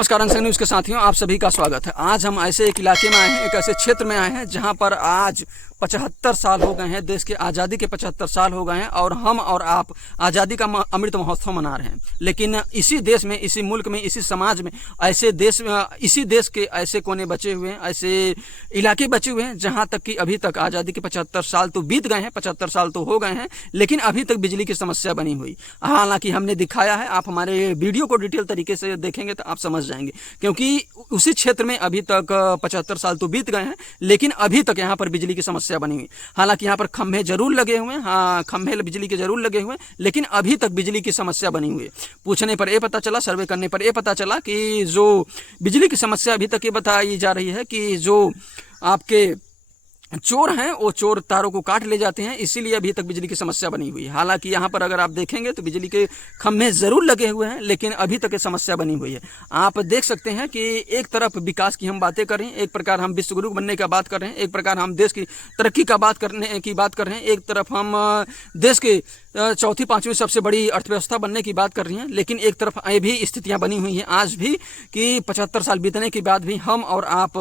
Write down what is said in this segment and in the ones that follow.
नमस्कार अंश न्यूज़ के साथियों, आप सभी का स्वागत है। आज हम ऐसे एक इलाके में आए हैं, एक ऐसे क्षेत्र में आए हैं जहां पर आज 75 साल हो गए हैं, देश के आज़ादी के 75 साल हो गए हैं और हम और आप आज़ादी का अमृत महोत्सव मना रहे हैं। लेकिन इसी देश में, इसी मुल्क में, इसी समाज में इसी देश के ऐसे कोने बचे हुए हैं, ऐसे इलाके बचे हुए हैं जहाँ तक कि अभी तक आज़ादी के 75 साल तो बीत गए हैं, 75 साल तो हो गए हैं, लेकिन अभी तक बिजली की समस्या बनी हुई। हालांकि हमने दिखाया है, आप हमारे वीडियो को डिटेल तरीके से देखेंगे तो आप समझ जाएंगे, क्योंकि उसी क्षेत्र में अभी तक 75 साल तो बीत गए हैं, लेकिन अभी तक यहाँ पर बिजली की समस्या बनी हुई। हालांकि यहाँ पर खंभे जरूर लगे हुए हैं, हाँ खंभे बिजली के जरूर लगे हुए हैं, लेकिन अभी तक बिजली की समस्या बनी हुई है। पूछने पर यह पता चला, सर्वे करने पर यह पता चला कि जो बिजली की समस्या अभी तक ये बताई जा रही है कि जो आपके चोर हैं वो चोर तारों को काट ले जाते हैं, इसीलिए अभी तक बिजली की समस्या बनी हुई है। हालांकि यहाँ पर अगर आप देखेंगे तो बिजली के खंभे जरूर लगे हुए हैं, लेकिन अभी तक ये समस्या बनी हुई है। आप देख सकते हैं कि एक तरफ विकास की हम बातें कर रहे हैं, एक प्रकार हम विश्वगुरु बनने का बात कर रहे हैं, एक प्रकार हम देश की तरक्की का बात कर रहे हैं, एक तरफ हम देश के चौथी पांचवी सबसे बड़ी अर्थव्यवस्था बनने की बात कर रही हैं, लेकिन एक तरफ ये भी स्थितियां बनी हुई हैं आज भी कि 75 साल बीतने के बाद भी हम और आप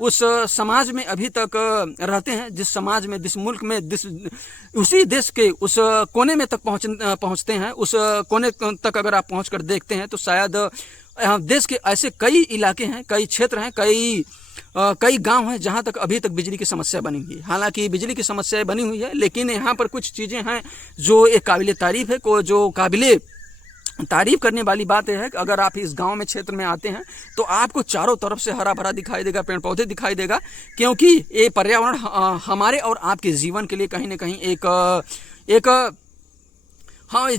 उस समाज में अभी तक रहते हैं, जिस समाज में, जिस मुल्क में, उसी देश के उस कोने में तक पहुंचते हैं। उस कोने तक अगर आप पहुंचकर देखते हैं तो शायद देश के ऐसे कई इलाके हैं, कई क्षेत्र हैं, कई गांव हैं जहां तक अभी तक बिजली की समस्या बनी हुई है। हालांकि बिजली की समस्या बनी हुई है, लेकिन यहाँ पर कुछ चीज़ें हैं जो एक काबिले तारीफ है, जो काबिले तारीफ करने वाली बात है कि अगर आप इस गांव में, क्षेत्र में आते हैं तो आपको चारों तरफ से हरा भरा दिखाई देगा, पेड़ पौधे दिखाई देगा, क्योंकि ये पर्यावरण हमारे और आपके जीवन के लिए कहीं ना कहीं एक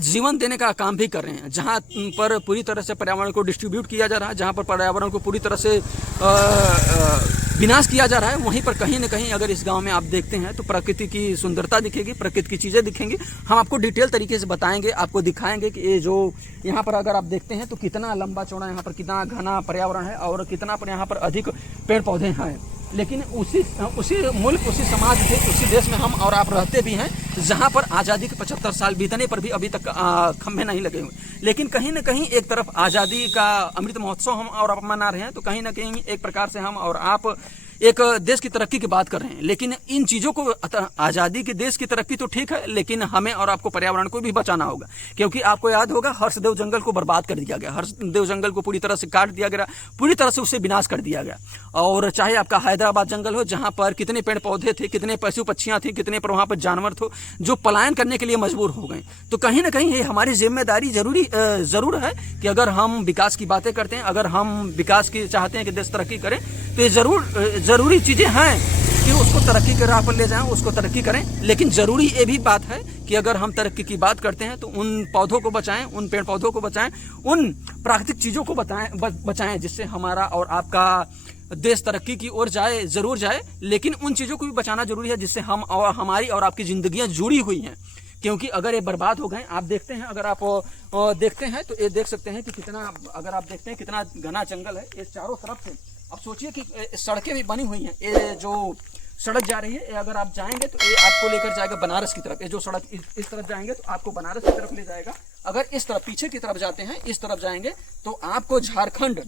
जीवन देने का काम भी कर रहे हैं। जहाँ पर पूरी तरह से पर्यावरण को डिस्ट्रीब्यूट किया जा रहा है, जहाँ पर पर्यावरण को पूरी तरह से विनाश किया जा रहा है, वहीं पर कहीं ना कहीं अगर इस गांव में आप देखते हैं तो प्रकृति की सुंदरता दिखेगी, प्रकृति की चीज़ें दिखेंगी। हम आपको डिटेल तरीके से बताएंगे, आपको दिखाएंगे कि ये जो यहाँ पर अगर आप देखते हैं तो कितना लंबा चौड़ा यहाँ पर कितना घना पर्यावरण है और कितना पर यहाँ पर अधिक पेड़ पौधे हैं। लेकिन उसी मुल्क, उसी समाज से, उसी देश में हम और आप रहते भी हैं जहां पर आज़ादी के 75 साल बीतने पर भी अभी तक खंभे नहीं लगे हुए। लेकिन कहीं ना कहीं एक तरफ आज़ादी का अमृत महोत्सव हम और आप मना रहे हैं, तो कहीं ना कहीं एक प्रकार से हम और आप एक देश की तरक्की की बात कर रहे हैं। लेकिन इन चीज़ों को, आज़ादी के देश की तरक्की तो ठीक है, लेकिन हमें और आपको पर्यावरण को भी बचाना होगा, क्योंकि आपको याद होगा हर्षदेव जंगल को बर्बाद कर दिया गया, हर्षदेव जंगल को पूरी तरह से काट दिया गया, पूरी तरह से उसे विनाश कर दिया गया। और चाहे आपका हैदराबाद जंगल हो, जहाँ पर कितने पेड़ पौधे थे, कितने पशु पक्षियाँ थी, कितने पर वहाँ पर जानवर थे जो पलायन करने के लिए मजबूर हो गए। तो कहीं ना कहीं ये हमारी जिम्मेदारी जरूर है कि अगर हम विकास की बातें करते हैं, अगर हम विकास की चाहते हैं कि देश तरक्की करें, तो ये जरूरी चीज़ें हैं कि उसको तरक्की के राह पर ले जाएं, उसको तरक्की करें। लेकिन ज़रूरी ये भी बात है कि अगर हम तरक्की की बात करते हैं तो उन पौधों को बचाएं, उन पेड़ पौधों को बचाएं, उन प्राकृतिक चीज़ों को बचाएं जिससे हमारा और आपका देश तरक्की की ओर जाए, ज़रूर जाए। लेकिन उन चीज़ों को भी बचाना जरूरी है जिससे हम और हमारी और आपकी ज़िंदगियाँ जुड़ी हुई हैं, क्योंकि अगर ये बर्बाद हो गए, आप देखते हैं, अगर आप देखते हैं तो ये देख सकते हैं कि कितना, अगर आप देखते हैं कितना घना जंगल है ये चारों तरफ से। अब सोचिए कि सड़कें भी बनी हुई हैं, ये जो सड़क जा रही है, ये अगर आप जाएंगे तो ये आपको लेकर जाएगा बनारस की तरफ। ये जो सड़क इस तरफ जाएंगे तो आपको बनारस की तरफ ले जाएगा। अगर इस तरफ पीछे की तरफ जाते हैं, इस तरफ जाएंगे तो आपको झारखंड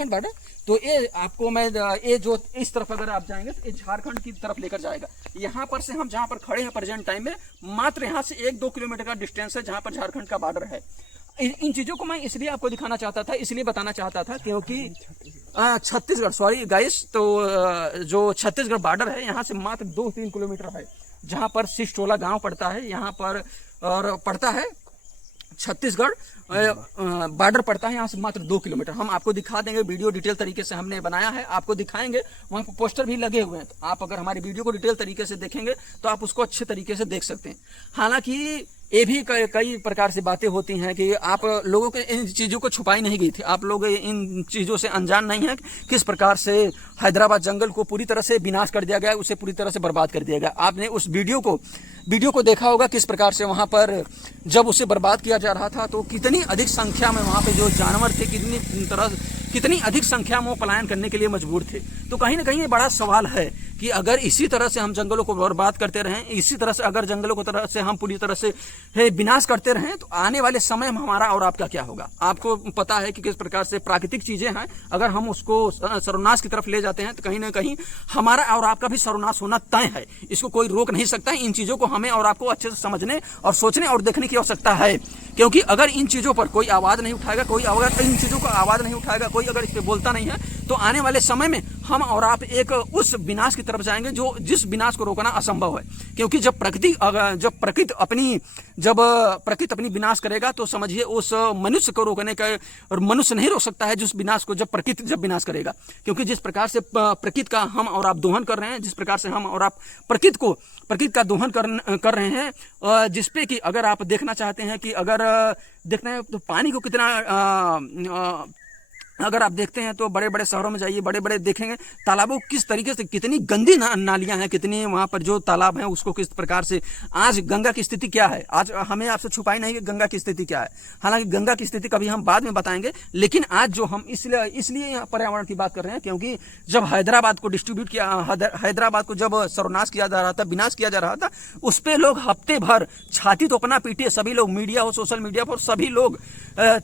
बॉर्डर, तो ये आपको ये जो इस तरफ अगर आप जाएंगे तो ये झारखंड की तरफ लेकर जाएगा। यहाँ पर से हम जहाँ पर खड़े हैं प्रेजेंट टाइम में, मात्र यहाँ से 1-2 किलोमीटर का डिस्टेंस है जहाँ पर झारखंड का बॉर्डर है। इन चीज़ों को मैं इसलिए आपको दिखाना चाहता था, इसलिए बताना चाहता था, क्योंकि छत्तीसगढ़, सॉरी गाइस, तो जो छत्तीसगढ़ बॉर्डर है यहाँ से मात्र 2-3 किलोमीटर है, जहाँ पर सिस्टोला गांव पड़ता है, यहाँ पर और पड़ता है छत्तीसगढ़ बॉर्डर पड़ता है, यहाँ से मात्र 2 किलोमीटर। हम आपको दिखा देंगे, वीडियो डिटेल तरीके से हमने बनाया है, आपको दिखाएंगे। वहाँ पर पोस्टर भी लगे हुए हैं, तो आप अगर हमारी वीडियो को डिटेल तरीके से देखेंगे तो आप उसको अच्छे तरीके से देख सकते हैं। हालांकि ये भी कई प्रकार से बातें होती हैं कि आप लोगों के इन चीज़ों को छुपाई नहीं गई थी, आप लोग इन चीज़ों से अनजान नहीं है किस प्रकार से हैदराबाद जंगल को पूरी तरह से विनाश कर दिया गया, उसे पूरी तरह से बर्बाद कर दिया गया। आपने उस वीडियो को देखा होगा किस प्रकार से वहाँ पर जब उसे बर्बाद किया जा रहा था तो कितनी अधिक संख्या में वहाँ पे जो जानवर थे, कितनी अधिक संख्या में वो पलायन करने के लिए मजबूर थे। तो कहीं ना कहीं ये बड़ा सवाल है कि अगर इसी तरह से हम जंगलों को बर्बाद करते रहें, इसी तरह से अगर जंगलों को तरह से हम पूरी तरह से विनाश करते रहें, तो आने वाले समय में हमारा और आपका क्या होगा। आपको पता है कि किस प्रकार से प्राकृतिक चीजें हैं, अगर हम उसको सर्वनाश की तरफ ले जाते हैं तो कहीं ना कहीं हमारा और आपका भी सर्वनाश होना तय है। इसको कोई रोक नहीं सकता। इन चीजों को हमें और आपको अच्छे से समझने और सोचने और देखने की आवश्यकता है, क्योंकि अगर इन चीजों पर कोई आवाज नहीं उठाएगा, कोई अगर इन चीजों को आवाज नहीं उठाएगा, कोई अगर इस पर बोलता नहीं है, तो आने वाले समय में हम और आप एक उस विनाश की तरफ जाएंगे जो जिस विनाश को रोकना असंभव है। क्योंकि जब प्रकृति अपनी विनाश करेगा, तो समझिए उस मनुष्य को रोकने का, और मनुष्य नहीं रोक सकता है जिस विनाश को, जब प्रकृति विनाश करेगा। क्योंकि जिस प्रकार से प्रकृति का हम और आप दोहन कर रहे हैं, जिस प्रकार से हम और आप प्रकृति का दोहन कर रहे हैं, जिसपे कि अगर आप देखना चाहते हैं कि अगर देखना है तो पानी को कितना अगर आप देखते हैं तो बड़े बड़े शहरों में जाइए, बड़े बड़े देखेंगे तालाबों किस तरीके से, कितनी गंदी नालियां हैं, कितनी वहां पर जो तालाब हैं उसको किस प्रकार से, आज गंगा की स्थिति क्या है। आज हमें आपसे छुपाई नहीं कि गंगा की स्थिति क्या है। हालांकि गंगा की स्थिति कभी हम बाद में बताएंगे, लेकिन आज जो हम इसलिए यहाँ पर्यावरण की बात कर रहे हैं, क्योंकि जब हैदराबाद को डिस्ट्रीब्यूट किया, हैदराबाद को जब सर्वनाश किया जा रहा था, विनाश किया जा रहा था, उस पर लोग हफ्ते भर छाती तोपना पीटे, सभी लोग, मीडिया हो, सोशल मीडिया पर सभी लोग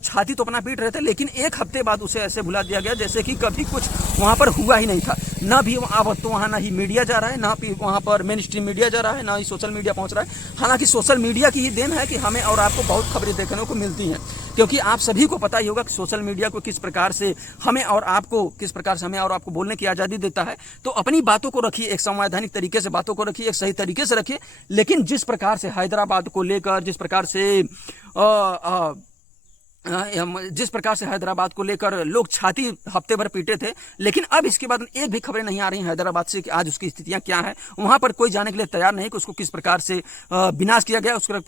छाती तोपना पीट रहे थे। लेकिन एक हफ्ते बाद उसे ऐसे भुला दिया गया जैसे कि कभी कुछ वहां पर हुआ ही नहीं था। ना भी अब तो वहां ना ही मीडिया जा रहा है, ना भी वहां पर मेन स्ट्रीम मीडिया जा रहा है, ना ही सोशल मीडिया पहुंच रहा है। हालांकि सोशल मीडिया की ही देन है कि हमें और आपको बहुत खबरें देखने को मिलती हैं, क्योंकि आप सभी को पता ही होगा कि सोशल मीडिया को किस प्रकार से हमें और आपको बोलने की आज़ादी देता है। तो अपनी बातों को रखिए, एक संवैधानिक तरीके से बातों को रखिए, एक सही तरीके से रखिए। लेकिन जिस प्रकार से हैदराबाद को लेकर, जिस प्रकार से हैदराबाद को लेकर लोग छाती हफ्ते भर पीटे थे, लेकिन अब इसके बाद एक भी खबरें नहीं आ रही हैदराबाद से कि आज उसकी स्थितियां क्या है। वहां पर कोई जाने के लिए तैयार नहीं कि उसको किस प्रकार से विनाश किया गया, उसको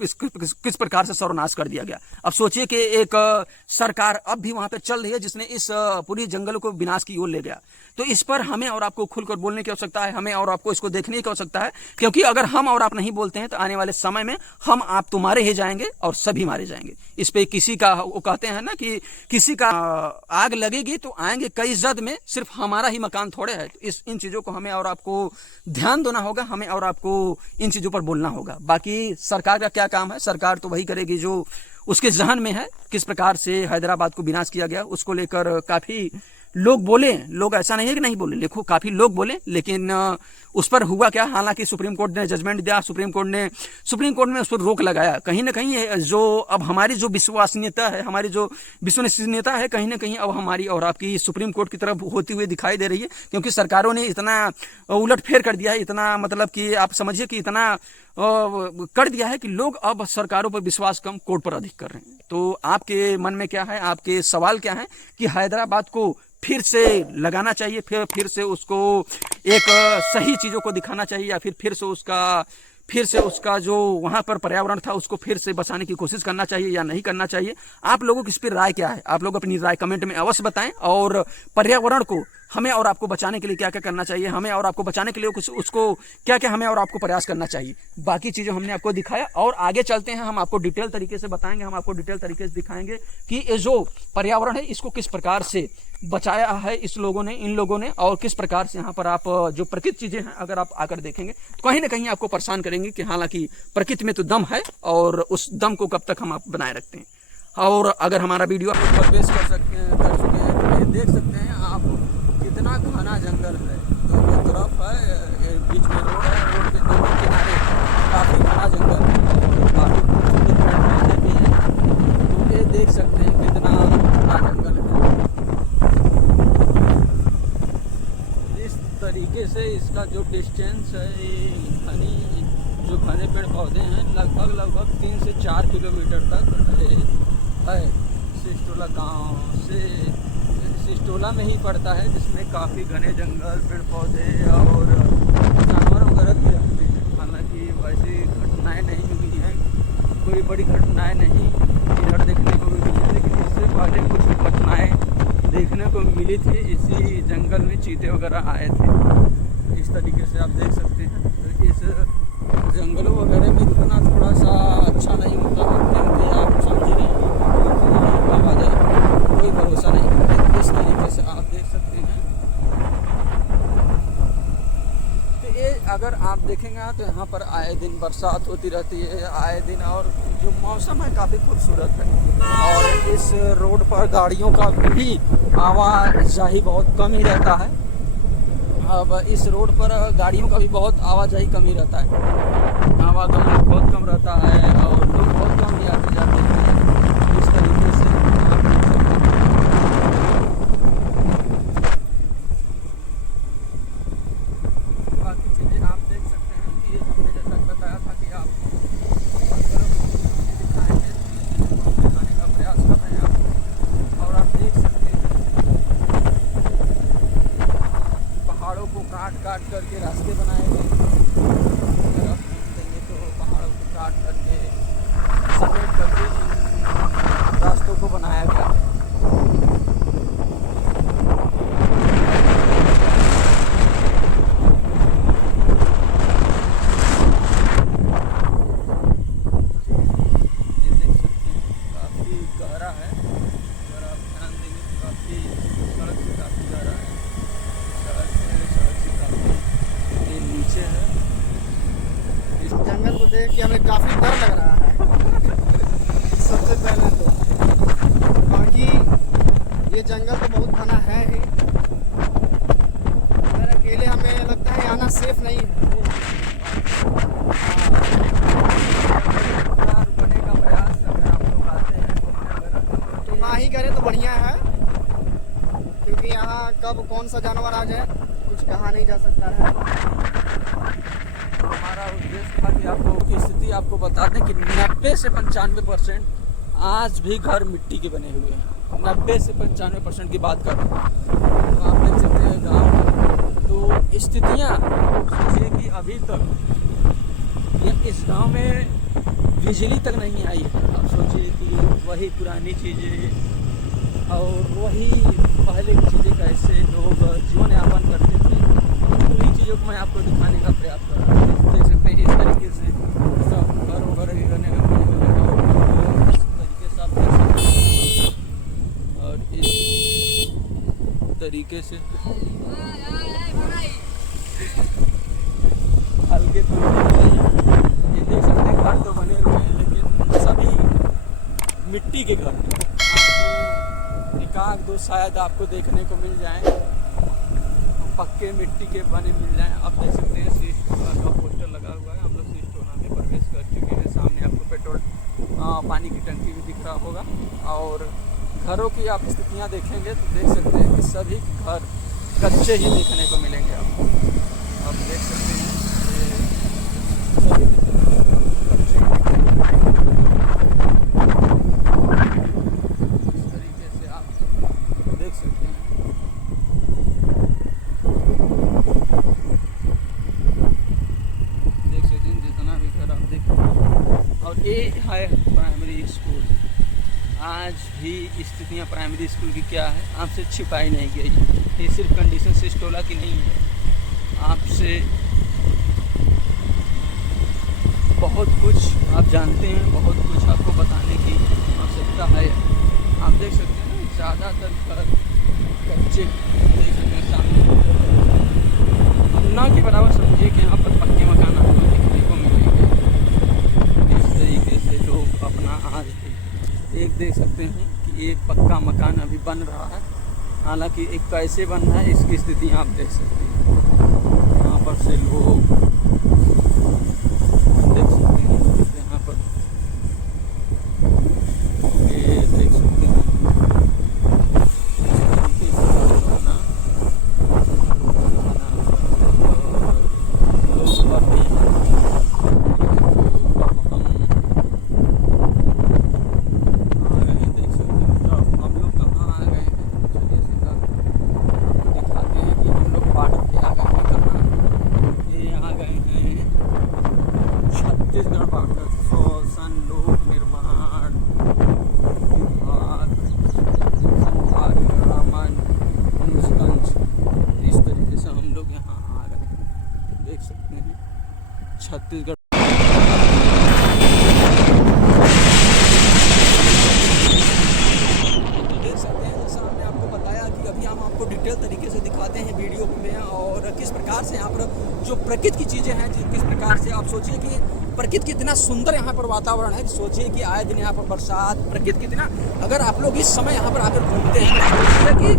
किस प्रकार से सर्वनाश कर दिया गया। अब सोचिए कि एक सरकार अब भी वहां पर चल रही है जिसने इस पूरी जंगलों को विनाश की ओर ले गया। तो इस पर हमें और आपको खुलकर बोलने की आवश्यकता है, हमें और आपको इसको देखने की आवश्यकता है, क्योंकि अगर हम और आप नहीं बोलते हैं तो आने वाले समय में हम आप तो मारे ही जाएंगे और सभी मारे जाएंगे। इस पे किसी का, वो कहते हैं ना कि किसी का आग लगेगी तो आएंगे कई जद में, सिर्फ हमारा ही मकान थोड़े है। तो इन चीजों को हमें और आपको ध्यान देना होगा, हमें और आपको इन चीजों पर बोलना होगा। बाकी सरकार का क्या काम है, सरकार तो वही करेगी जो उसके जहन में है। किस प्रकार से हैदराबाद को विनाश किया गया उसको लेकर काफी लोग बोले, लोग ऐसा नहीं है कि नहीं बोले, देखो काफी लोग बोले, लेकिन उस पर हुआ क्या। हालांकि सुप्रीम कोर्ट ने जजमेंट दिया, सुप्रीम कोर्ट में उस पर रोक लगाया। कहीं ना कहीं जो अब हमारी जो विश्वसनीयता है, हमारी जो विश्वसनीयता है, कहीं ना कहीं अब हमारी और आपकी सुप्रीम कोर्ट की तरफ होती हुई दिखाई दे रही है, क्योंकि सरकारों ने इतना उलटफेर कर दिया है, इतना मतलब कि आप समझिए कि इतना कर दिया है कि लोग अब सरकारों पर विश्वास कम, कोर्ट पर अधिक कर रहे हैं। तो आपके मन में क्या है, आपके सवाल क्या है कि हैदराबाद को फिर से लगाना चाहिए, फिर से उसको एक सही चीजों को दिखाना चाहिए, या फिर से उसका जो वहां पर पर्यावरण था उसको फिर से बचाने की कोशिश करना चाहिए या नहीं करना चाहिए। आप लोगों की इस पर राय क्या है, आप लोग अपनी राय कमेंट में अवश्य बताएं। और पर्यावरण को हमें और आपको बचाने के लिए क्या क्या करना चाहिए, हमें और आपको बचाने के लिए उसको क्या क्या हमें और आपको प्रयास करना चाहिए। बाकी चीज़ें हमने आपको दिखाया, और आगे चलते हैं, हम आपको डिटेल तरीके से बताएंगे, हम आपको डिटेल तरीके से दिखाएंगे कि ये जो पर्यावरण है इसको किस प्रकार से बचाया है इन लोगों ने, और किस प्रकार से यहाँ पर आप जो प्रकृति चीज़ें हैं अगर आप आकर देखेंगे तो कहीं ना कहीं आपको परेशान करेंगे कि हालांकि प्रकृति में तो दम है, और उस दम को कब तक हम आप बनाए रखते हैं। और अगर हमारा वीडियो आप प्रवेश कर चुके हैं तो ये देख सकते हैं आप कितना घना जंगल है, दोनों तरफ है, बीच में रोड है, रोड के दोनों किनारे काफ़ी घना जंगल है, काफ़ी खूबसूरत भी है। तो ये देख सकते हैं कितना घना जंगल है। इस तरीके से इसका जो डिस्टेंस है, जो घने पेड़ पौधे हैं, लगभग 3 से 4 किलोमीटर तक है। सिस्टोला गांव से सिस्टोला में ही पड़ता है, जिसमें काफ़ी घने जंगल, पेड़ पौधे और जानवर वगैरह भी रहते हैं। हालांकि वैसी घटनाएं नहीं हुई हैं, कोई बड़ी घटनाएं नहीं इधर देखने को भी मिली, लेकिन इससे पहले कुछ घटनाएं देखने को मिली थी। इसी जंगल में चीते वगैरह आए थे, इस तरीके से आप देख सकते हैं। तो इस जंगलों वगैरह में रुकना थोड़ा सा अच्छा नहीं होता है, क्योंकि आप समझ रहे हैं कब आ जाए कोई भरोसा नहीं है। इस तरीके से आप देख सकते हैं। तो देखेंगे तो यहाँ पर आए दिन बरसात होती रहती है, आए दिन, और जो मौसम है काफ़ी खूबसूरत है। और इस रोड पर गाड़ियों का भी आवाजाही बहुत कम ही रहता है। अब इस रोड पर गाड़ियों का भी बहुत आवाजाही कम ही रहता है, आवागमन बहुत कम रहता है और लोग बहुत कम ही आते जाते हैं। इस तरीके से बाकी चीज़ें आप देख सकते हैं कि हमने जैसा बताया था कि आप दिखाएंगे, दिखाने का प्रयास कर रहे हैं आप। और आप देख सकते हैं पहाड़ों को काट काट करके रास्ते बनाए गए। अगर आप देखेंगे तो पहाड़ों को काट करके समेट करके इन रास्तों को बनाया गया है। ये देख सकते हैं काफ़ी गहरा है, अगर आप ध्यान देंगे तो काफ़ी सड़क से काफ़ी गहरा है, सड़क से काफ़ी नीचे है। इस जंगल को देख के हमें काफ़ी डर लग रहा है सबसे पहले तो। बाकी ये जंगल तो बहुत घना है ही, अगर अकेले हमें लगता है आना सेफ नहीं है। रुकने का प्रयास अगर आप लोग आते हैं तो ना ही करें तो बढ़िया है, क्योंकि यहाँ कब कौन सा जानवर आ जाए कुछ कहा नहीं जा सकता है। हमारा उद्देश्य था कि आप लोगों की स्थिति आपको बता दें कि 90 से 95% आज भी घर मिट्टी के बने हुए हैं। 90 से 95% की बात कर रहे हैं। तो आप देख सकते हैं गाँव तो स्थितियाँ, सोचिए कि अभी तक इस गांव में बिजली तक नहीं आई है। आप सोचिए कि वही पुरानी चीज़ें और वही पहले की चीज़ें कैसे लोग जीवन यापन करते थे, उन्हीं चीज़ों को मैं आपको दिखाने का प्रयास कर रहा हूँ। देख सकते हैं इस तरीके से सब घर वगैरह भी बने हुए हैं और इस तरीके से आप देख सकते हैं। और इस तरीके से हल्के तो ये देख सकते हैं घर तो बने हुए हैं, लेकिन सभी मिट्टी के घर। आपको एकाध दो शायद आपको देखने को मिल जाएं पक्के मिट्टी के बने मिल जाएं। आप देख सकते हैं सी स्टोला का पोस्टर लगा हुआ है। हम लोग सी स्टोला में प्रवेश कर चुके हैं। सामने आपको पेट्रोल पानी की टंकी भी दिख रहा होगा। और घरों की आप स्थितियाँ देखेंगे तो देख सकते हैं कि सभी घर कच्चे ही देखने को मिलेंगे आपको। आप देख सकते हैं सभी कच्चे इस तरीके से आप देख सकते हैं। देख सकते हैं जितना भी घर आप देख रहे हैं। और ये है प्राइमरी स्कूल। आज भी स्थितियाँ प्राइमरी स्कूल की क्या है आपसे छिपाई नहीं गई। ये सिर्फ कंडीशन सिस्टोला की नहीं है, आपसे बहुत कुछ आप जानते हैं, बहुत कुछ आपको बताने की आवश्यकता है। आप देख सकते हैं ना ज़्यादातर घर कच्चे देख सकते हैं सामने। अब ना के बराबर समझिए कि यहाँ पर पक्के मकान आपको देखने को मिलेंगे। इस तरीके से लोग अपना आज भी एक देख सकते हैं कि एक पक्का मकान अभी बन रहा है। हालांकि एक कैसे बन रहा है इसकी स्थिति आप देख सकते हैं। यहाँ पर से लोग देख सकते हैं, यहाँ पर ये देख सकते हैं इस तरीके से बना लोग अभी छत्तीसगढ़ बॉर्डर शासन लोक निर्माण विभाग संभाग रामानुजगंज। इस तरीके से हम लोग यहाँ आ रहे हैं। देख सकते हैं छत्तीसगढ़। देख सकते हैं जैसा हमने आपको बताया कि अभी कि हम आपको डिटेल तरीके से दिखाते हैं वीडियो में, और किस प्रकार से यहाँ पर जो प्रकृति की चीज़ें हैं, किस प्रकार से आप सोचिए कि प्रकृति कितना सुंदर यहाँ पर वातावरण है। सोचिए कि आए दिन यहाँ पर बरसात, प्रकृति कितना, अगर आप लोग इस समय यहाँ पर आकर घूमते हैं तो सोचिए कि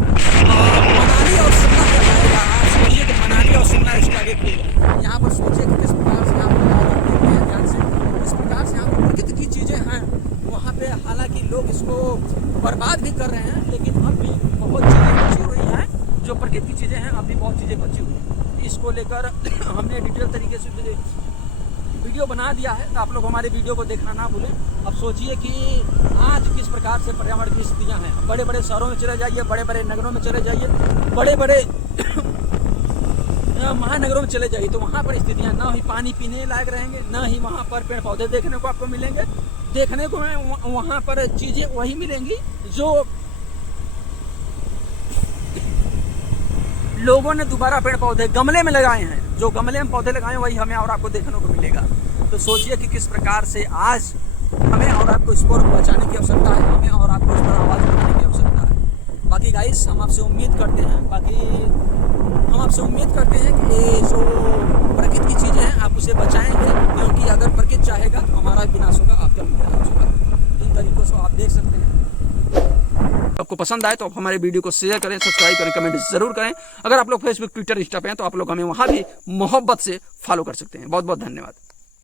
मनाली और शिमला का जाएगा, सोचिए कि मनाली और शिमला इसके आगे खुल यहाँ पर, सोचिए कि किस प्रकार से यहाँ पर ध्यान से, किस प्रकार से यहाँ पर प्रकृति की चीज़ें हैं वहाँ पे। हालांकि लोग इसको बर्बाद भी कर रहे हैं, लेकिन अब भी बहुत चीज़ें बची हुई हैं, जो प्रकृति की चीज़ें हैं अब भी बहुत चीज़ें बची हुई हैं। इसको लेकर हमने डिटेल तरीके से वीडियो बना दिया है, तो आप लोग हमारे वीडियो को देखना ना भूलें। अब सोचिए कि आज किस प्रकार से पर्यावरण की स्थितियाँ हैं। बड़े बड़े शहरों में चले जाइए, बड़े बड़े नगरों में चले जाइए, बड़े बड़े महानगरों में चले जाइए, तो वहाँ पर स्थितियाँ ना ही पानी पीने लायक रहेंगे, ना ही वहाँ पर पेड़ पौधे देखने को आपको मिलेंगे। देखने को वहाँ पर चीज़ें वही मिलेंगी जो लोगों ने दोबारा पेड़ पौधे गमले में लगाए हैं, जो गमले में पौधे लगाए वही हमें और आपको देखने को मिलेगा। तो सोचिए कि किस प्रकार से आज हमें और आपको इस पर बचाने की आवश्यकता है, हमें और आपको इस पर आवाज़ उठाने की आवश्यकता है। बाकी गाइस हम आपसे उम्मीद करते हैं कि ये जो प्रकृति की चीज़ें हैं आप उसे बचाएंगे, क्योंकि अगर प्रकृति चाहेगा तो हमारा विनाश होगा, आपका विनाश होगा। इन तरीकों से आप देख सकते हैं। आपको पसंद आए तो आप हमारे वीडियो को शेयर करें, सब्सक्राइब करें, कमेंट जरूर करें। अगर आप लोग फेसबुक, ट्विटर, इंस्टा पे हैं तो आप लोग हमें वहाँ भी मोहब्बत से फॉलो कर सकते हैं। बहुत बहुत धन्यवाद।